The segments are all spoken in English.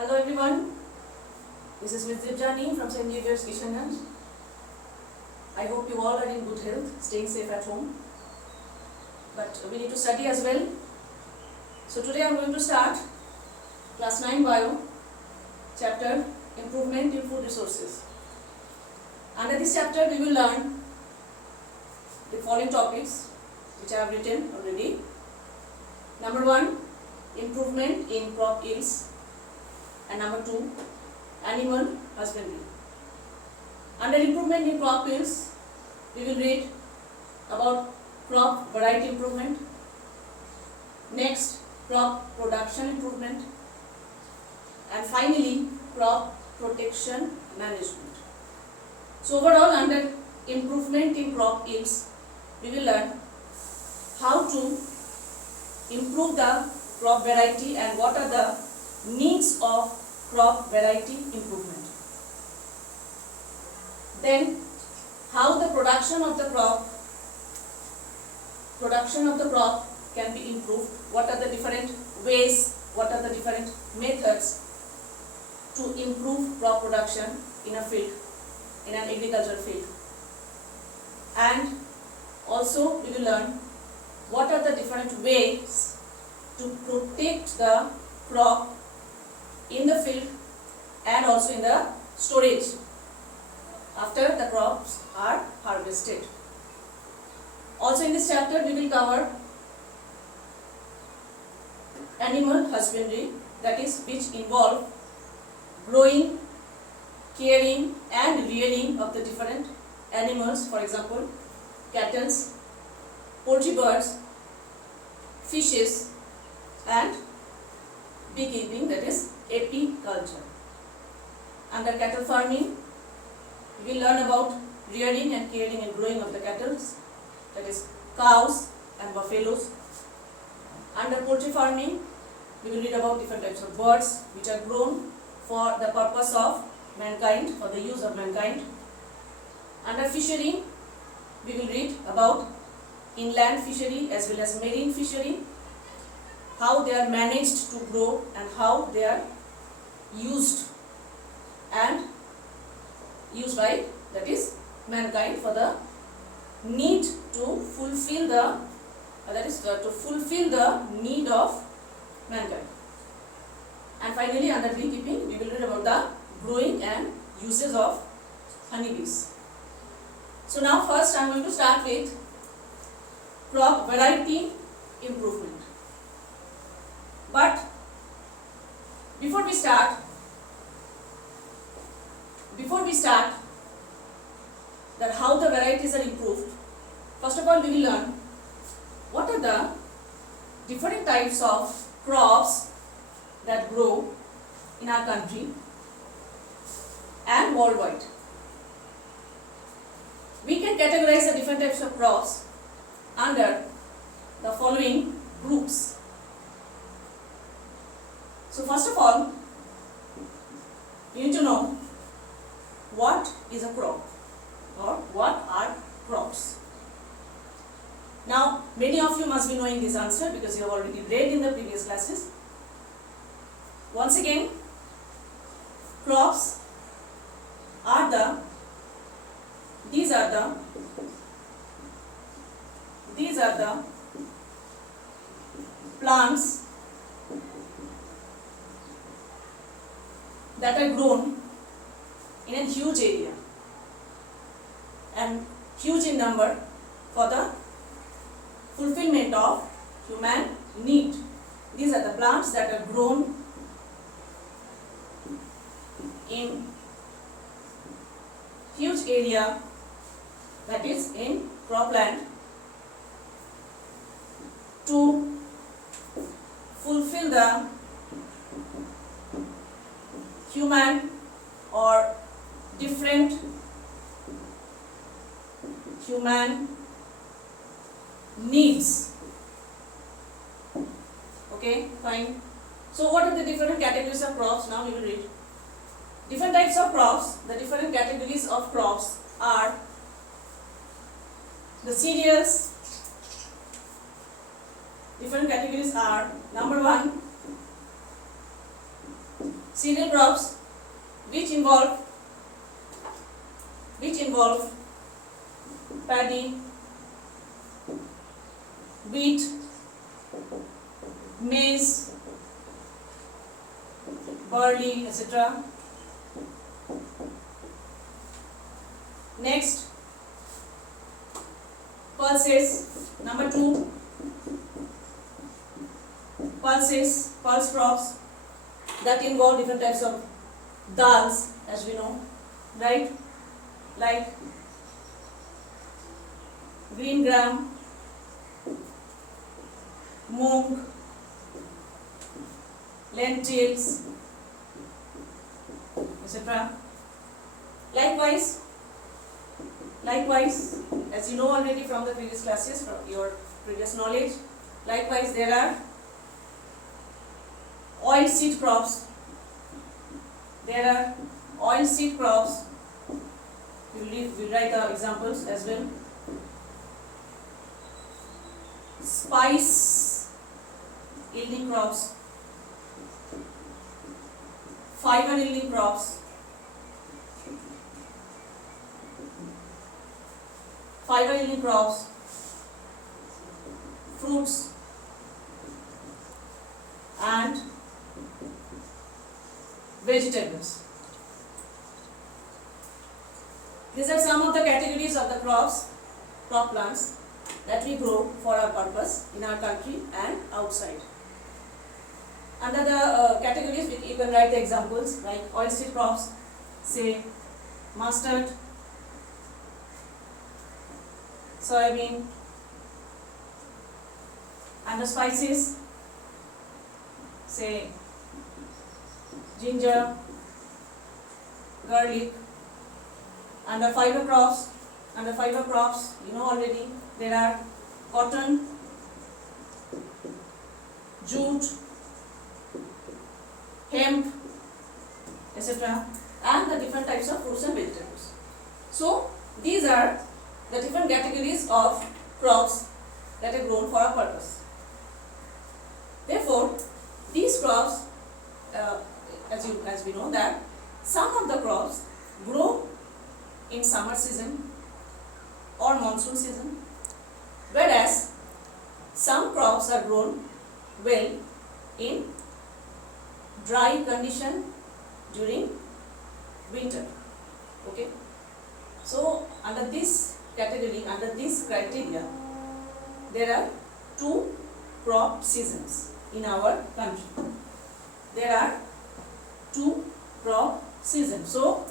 Hello everyone, this is Ms. Dibjani from St. Xavier's Kishanganj. I hope you all are in good health, staying safe at home. But we need to study as well. So today I am going to start class 9 bio, chapter Improvement in Food Resources. Under this chapter we will learn the following topics which I have written already. Number 1, improvement in crop yields. And number 2, animal husbandry. Under improvement in crop yields, we will read about crop variety improvement. Next, crop production improvement. And finally, crop protection management. So overall, under improvement in crop yields, we will learn how to improve the crop variety and what are the needs of crop variety improvement. Then how the production of the crop can be improved, what are the different ways, what are the different methods to improve crop production in a field, in an agricultural field. And also we will learn what are the different ways to protect the crop in the field and also in the storage after the crops are harvested. Also in this chapter we will cover animal husbandry, that is which involve growing, caring and rearing of the different animals, for example cattle, poultry, birds, fishes and beekeeping, that is apiculture. Under cattle farming, we will learn about rearing and caring and growing of the cattle, that is cows and buffaloes. Under poultry farming, we will read about different types of birds which are grown for the purpose of mankind, for the use of mankind. Under fishery, we will read about inland fishery as well as marine fishery, how they are managed to grow and how they are used by, that is mankind, for the need to fulfill the need of mankind. And finally under beekeeping we will read about the growing and uses of honeybees. So now first I am going to start with crop variety improvement. But before we start that how the varieties are improved, first of all we will learn what are the different types of crops that grow in our country and worldwide. We can categorize the different types of crops under the following groups. So first of all, you need to know what is a crop or what are crops. Now many of you must be knowing this answer because you have already read in the previous classes. Once again, crops are these are the plants that are grown in a huge area and huge in number for the fulfillment of human need. These are the plants that are grown in huge area, that is in cropland, to fulfill the human or different human needs. Okay, fine. So what are the different categories of crops? Now we will read. Different types of crops, the different categories of crops are the cereals. Different categories are number 1, cereal crops which involve paddy, wheat, maize, barley, etc. Next, pulses. Number 2, pulse crops that involve different types of dals, as we know, right? Like green gram, moong, lentils, etc. Likewise, as you know already from the previous classes, from your previous knowledge, likewise there are oilseed crops. We'll write the examples as well. Spice yielding crops, fiber yielding crops, fruits, and vegetables. These are some of the categories of the crop plants that we grow for our purpose in our country and outside. Under the categories, you can write the examples like oilseed crops, say mustard, soybean, and the spices, say ginger, garlic. Under fiber crops, you know already, there are cotton, jute, hemp, etc. and the different types of fruits and vegetables. So these are the different categories of crops that are grown for a purpose. Therefore, these crops, as we know that some of the crops grow in summer season or monsoon season, whereas some crops are grown well in dry condition during winter. Okay, so under this category, under this criteria, there are 2 crop seasons in our country. There are 2 crop seasons. So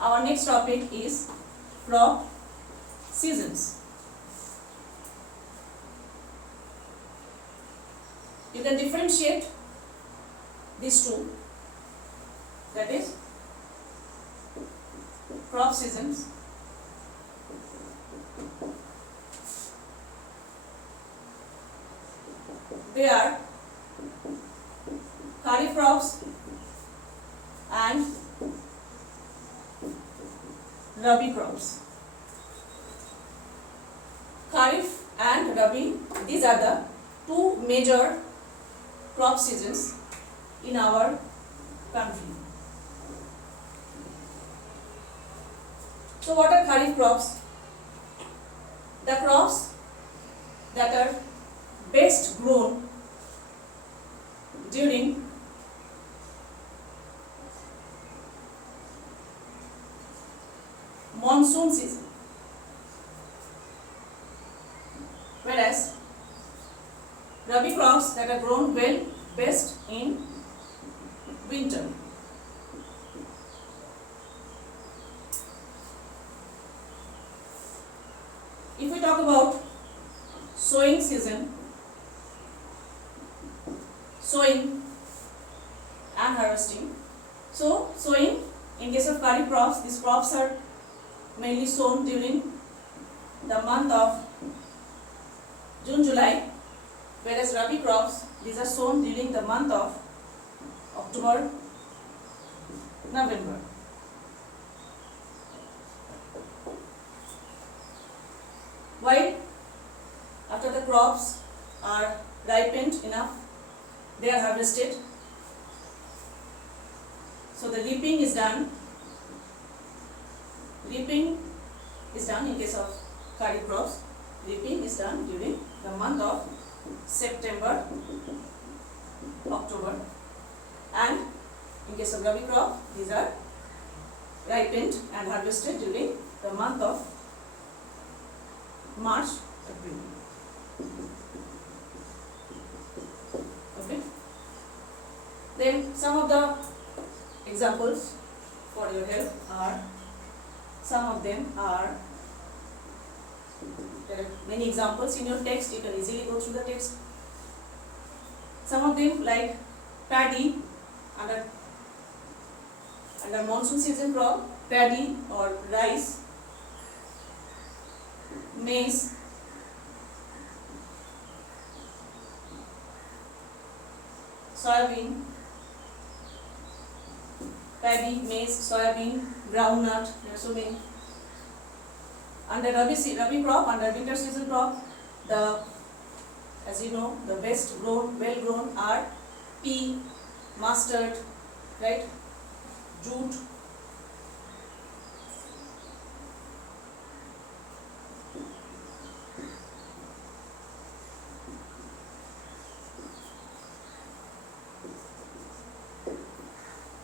our next topic is crop seasons. You can differentiate these two, that is crop seasons. They are kharif crops and rabi crops. Kharif and rabi, these are the 2 major crop seasons in our country. So what are kharif crops? The crops that are best grown during monsoon season, whereas rabi crops that are grown well best in winter. If we talk about sowing season, sowing and harvesting. So sowing, in case of kharif crops, these crops are mainly sown during the month of June, July, whereas rabi crops, these are sown during the month of October, November. While after the crops are ripened enough, they are harvested. So the reaping is done. Reaping is done in case of kharif crops. Reaping is done during the month of September, October, and in case of rabi crop, these are ripened and harvested during the month of March, April. Okay. Then some of the examples for your help are, some of them are, there are many examples in your text, you can easily go through the text. Some of them like paddy under monsoon season crop, paddy or rice, maize, soybean, paddy, maize, soybean, groundnut, there are so many. Under rabi crop, under winter season crop, as you know, the best grown, well grown are pea, mustard, right, jute,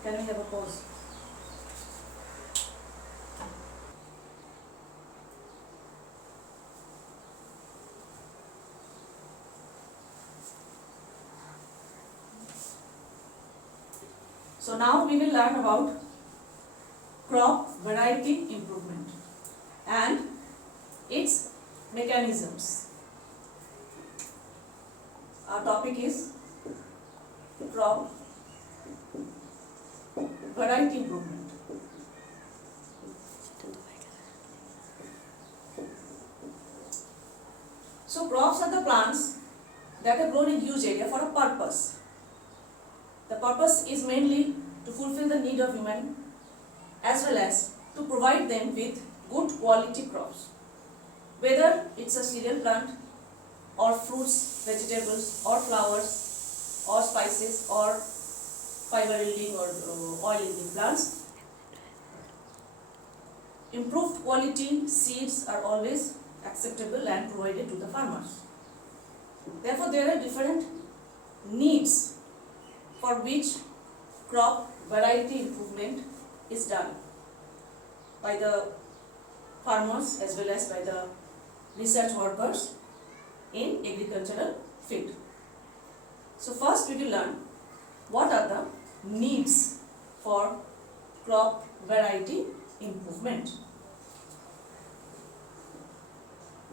can we have a pause? So now we will learn about crop variety improvement and its mechanisms. Our topic is crop variety improvement. So crops are the plants that are grown in huge area for a purpose. The purpose is mainly to fulfill the need of human as well as to provide them with good quality crops. Whether it's a cereal plant or fruits, vegetables or flowers or spices or fiber yielding or oil yielding plants, improved quality seeds are always acceptable and provided to the farmers. Therefore, there are different needs for which crop variety improvement is done by the farmers as well as by the research workers in agricultural field. So first we will learn what are the needs for crop variety improvement.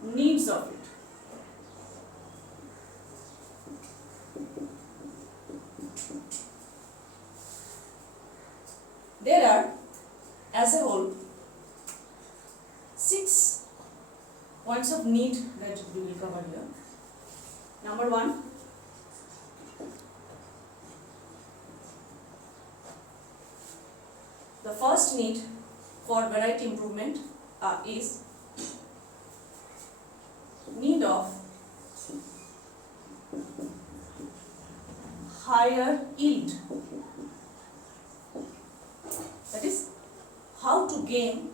Needs of it. There are, as a whole, 6 points of need that we will cover here. Number 1, the first need for variety improvement is need of higher yield. That is, how to gain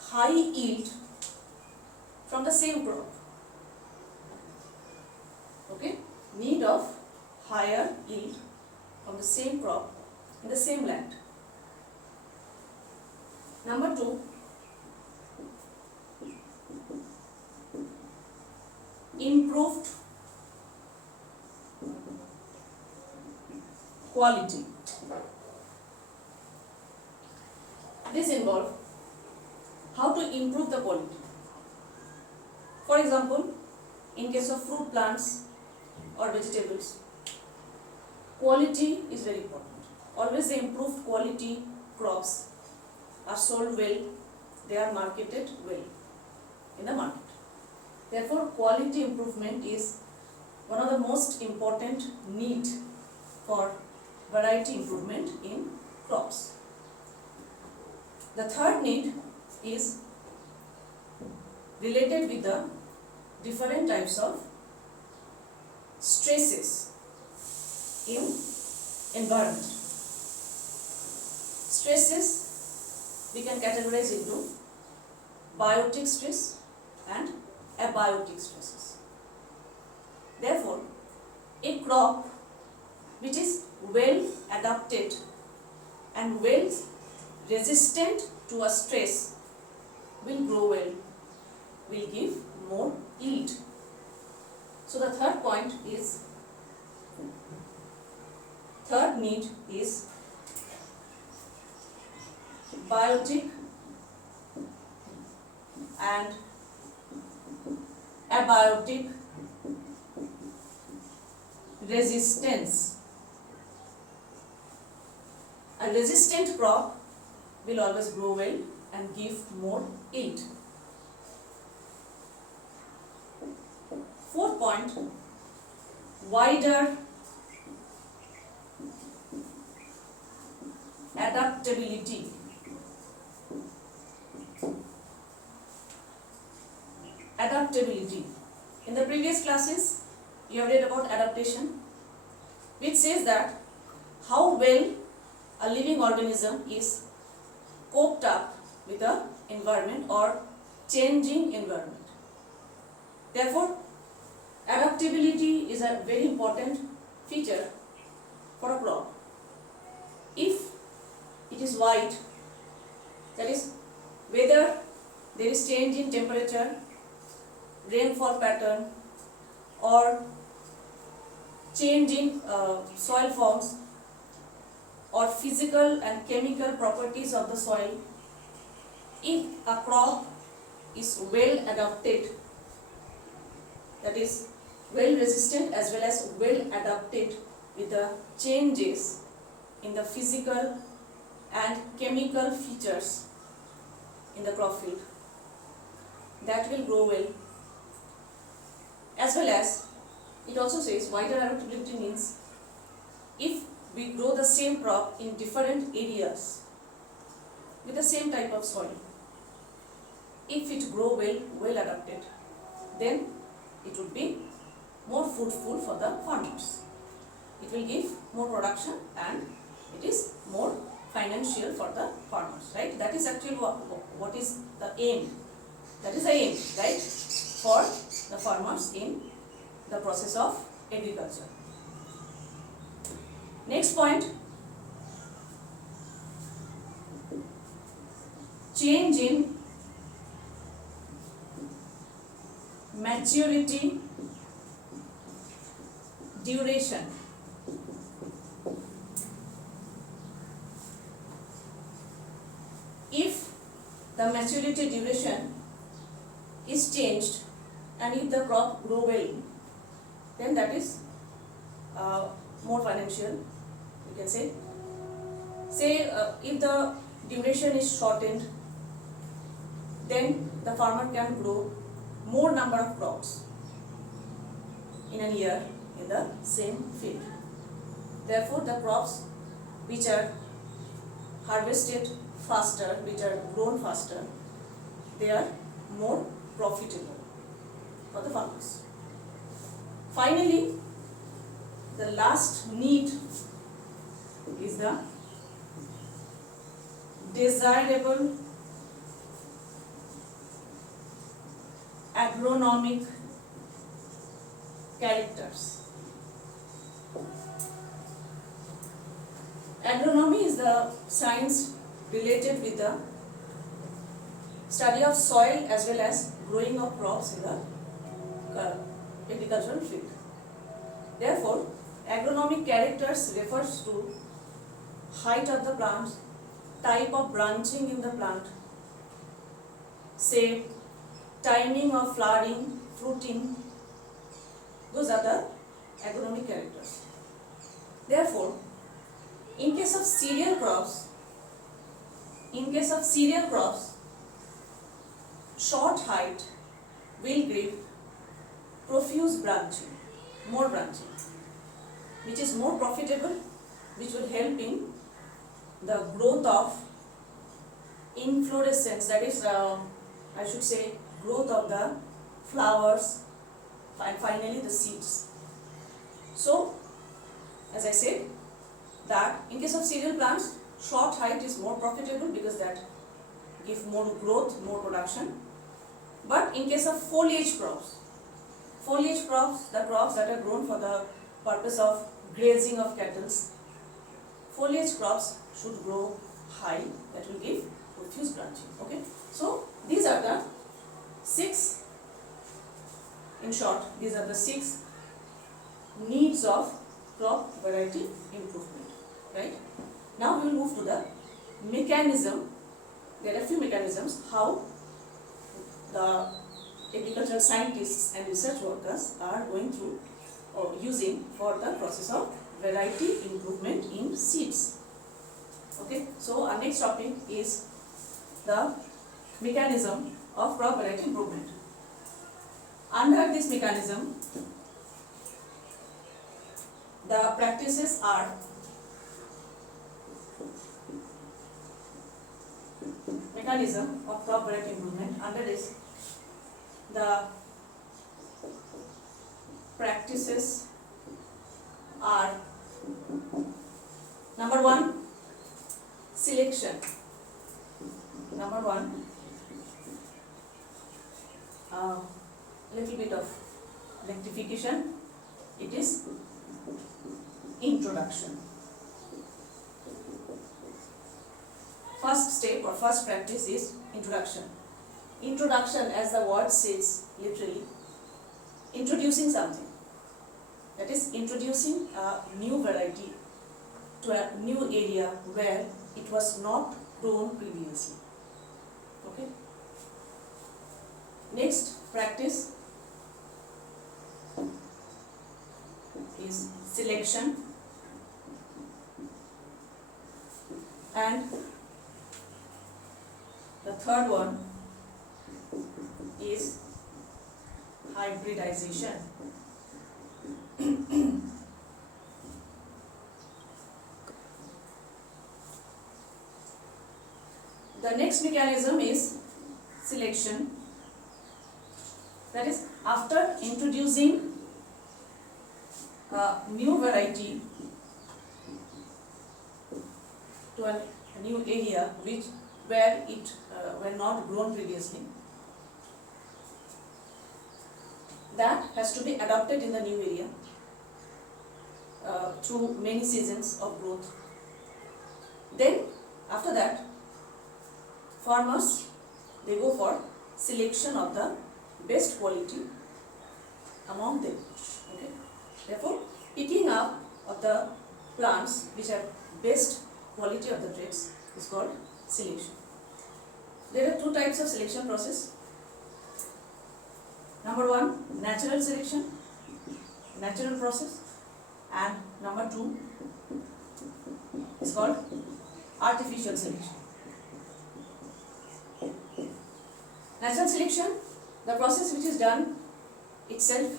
high yield from the same crop. Okay, need of higher yield from the same crop in the same land. Number 2, improved quality. This involves how to improve the quality. For example, in case of fruit plants or vegetables, quality is very important. Always the improved quality crops are sold well, they are marketed well in the market. Therefore, quality improvement is one of the most important need for variety improvement in crops. The third need is related with the different types of stresses in environment. stresses we can categorize into biotic stress and abiotic stresses. Therefore, a crop which is well adapted and well resistant to a stress will grow well, will give more yield. So the third need is biotic and abiotic resistance. A resistant crop will always grow well and give more yield. Fourth point, wider adaptability. Adaptability. In the previous classes, you have read about adaptation, which says that how well a living organism is coped up with the environment or changing environment. Therefore, adaptability is a very important feature for a crop. If it is white, that is whether there is change in temperature, rainfall pattern, or change in soil forms or physical and chemical properties of the soil, if a crop is well adapted, that is well resistant as well as well adapted with the changes in the physical and chemical features in the crop field, that will grow well. As well as it also says wider adaptability means if we grow the same crop in different areas with the same type of soil, if it grow well adapted, then it would be more fruitful for the farmers. It will give more production and it is more financial for the farmers, right? That is actually what is the aim. That is the aim, right, for the farmers in the process of agriculture. Next point, change in maturity duration. If the maturity duration is changed and if the crop grow well, then that is more financial, you can say. If the duration is shortened, then the farmer can grow more number of crops in a year in the same field. Therefore, the crops which are harvested faster, which are grown faster, they are more profitable for the farmers. Finally, the last need is the desirable agronomic characters. Agronomy is the science related with the study of soil as well as growing of crops in the agricultural field. Therefore, agronomic characters refers to height of the plant, type of branching in the plant, shape, timing of flowering, fruiting. Those are the agronomic characters. Therefore, in case of cereal crops, short height will give profuse branching, more branching, which is more profitable, which will help in the growth of inflorescence, that is growth of the flowers and finally the seeds. So, as I said, that in case of cereal plants, short height is more profitable because that give more growth, more production. But in case of foliage crops, the crops that are grown for the purpose of grazing of cattle, foliage crops should grow high, that will give profuse branching. Okay, so these are the 6, in short, these are the 6 needs of crop variety improvement, right? Now we will move to the mechanism. There are a few mechanisms how the agricultural scientists and research workers are going through or using for the process of variety improvement in seeds. Okay, so our next topic is the mechanism of crop variety improvement. Under this mechanism, the practices are mechanism of crop variety improvement. Under this, the practices are: number 1, selection. Number 1, little bit of rectification. It is introduction. First step or first practice is introduction. Introduction, as the word says, literally introducing something. That is introducing a new variety to a new area where it was not grown previously. Okay. Next practice is selection, and the third one is hybridization. The next mechanism is selection. That is, after introducing a new variety to a new area where it were not grown previously, that has to be adopted in the new area through many seasons of growth. Then after that, farmers, they go for selection of the best quality among them. Okay. Therefore, picking up of the plants which have best quality of the traits is called selection. There are 2 types of selection process. Number 1, natural selection, natural process, and number 2 is called artificial selection. Natural selection, the process which is done itself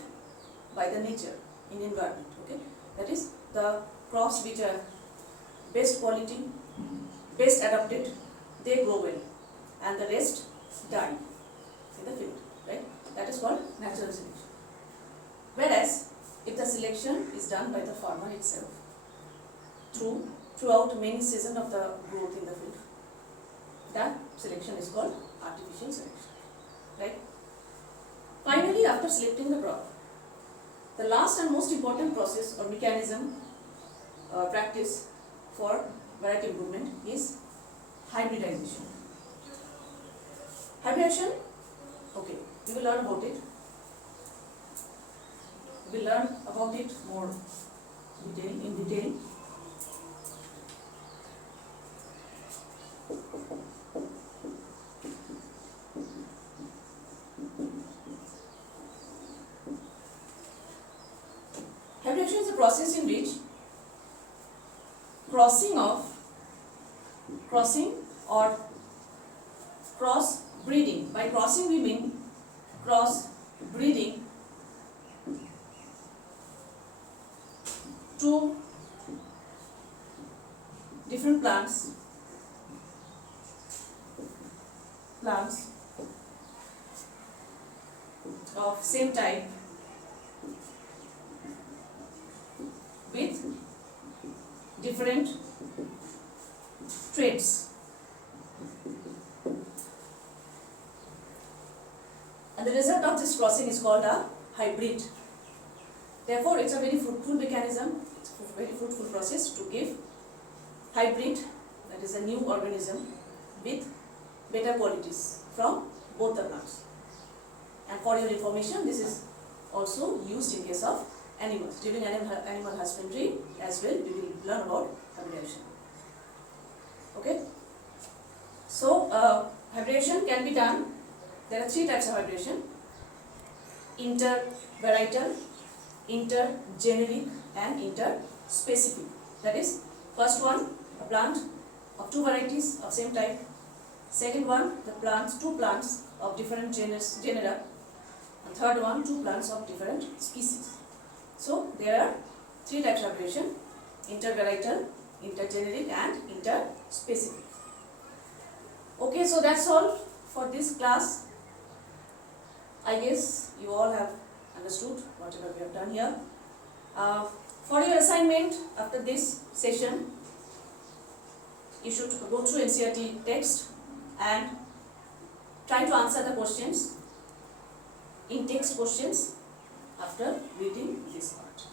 by the nature in environment. Okay, that is the crops which are best quality, best adapted, they grow well, and the rest die in the field. Right? That is called natural selection. Whereas if the selection is done by the farmer itself throughout many seasons of the growth in the field, that selection is called artificial selection. Right? Finally, after selecting the crop, the last and most important process or mechanism practice for variety improvement is hybridization. Hybridization, okay, we will learn about it. We will learn about it more in detail. Hybridization is a process in which crossing or cross breeding. By crossing we mean cross breeding two different plants of same type with different traits. And the result of this crossing is called a hybrid. Therefore, it's a very fruitful mechanism, it's a very fruitful process to give hybrid, that is a new organism with better qualities from both the plants. And for your information, this is also used in case of animals. During animal husbandry as well, we will learn about hybridization. Okay? So, hybridization can be done. There are 3 types of hybridization: intervarietal, intergeneric and interspecific. That is, first one, a plant of 2 varieties of same type. Second one, the plants, 2 plants of different genera. And third one, 2 plants of different species. So there are 3 types of hybridization: intervarietal, intergeneric and interspecific. Okay, so that's all for this class. I guess you all have understood whatever we have done here. For your assignment after this session, you should go through NCERT text and try to answer the questions in text questions after reading this part.